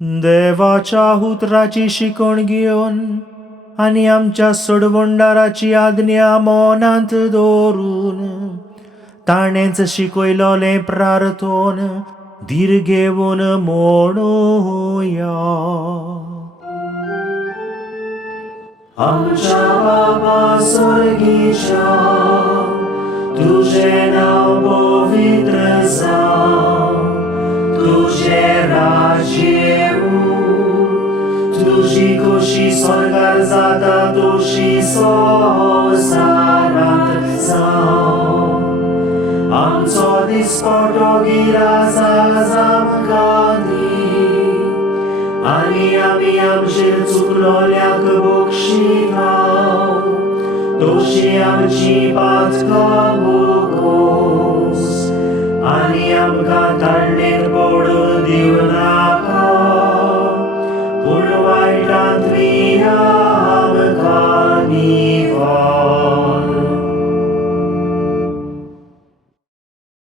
देवाच्या उतराची शिकवण घेऊन आणि आमच्या सोडवंडाराची आज्ञा मनांत दवरून ताणेच शिकयलोलें प्रार्थोन धीर घेवन म्हणूया. आमच्या बाबा स्वर्गीच्या, तुझें नांव पवित्र जावं, तुझें राज्य येवं, तुझी कशी स्वर्गार जाता तशी संवसारांत जावं. आमचो दिसपटो गिराज आज आमकां दी, आनी आमी आमचेर चुकलोल्यांक बक्षितांव, तशी आमची पातकां भोगोस, आनी आमकां तारणेर पडून दिवं